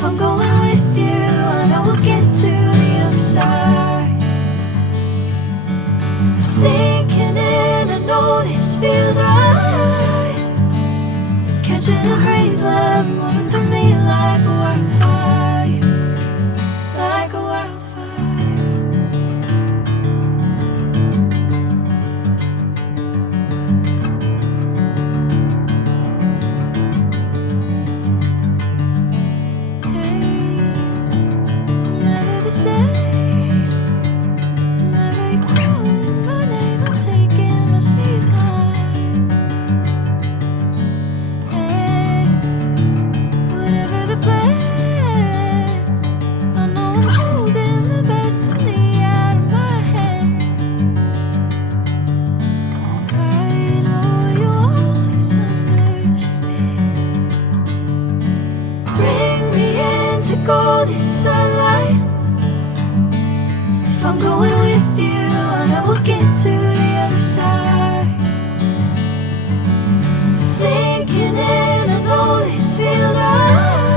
If I'm going with you, I know we'll get to the other side. Sinking in, I know this feels right. Catching a crazy love, moving through me like a wildfire, like a wildfire. Hey, I'm never the same. Whenever you're calling my name, I'm taking my sweet time. Hey, whatever the plan, I know I'm holding the best of me out of my hand. I know you always understand. Bring me into golden sunlight. If I'm going with you, I know we'll get to the other side. Sinking in, I know this feels right.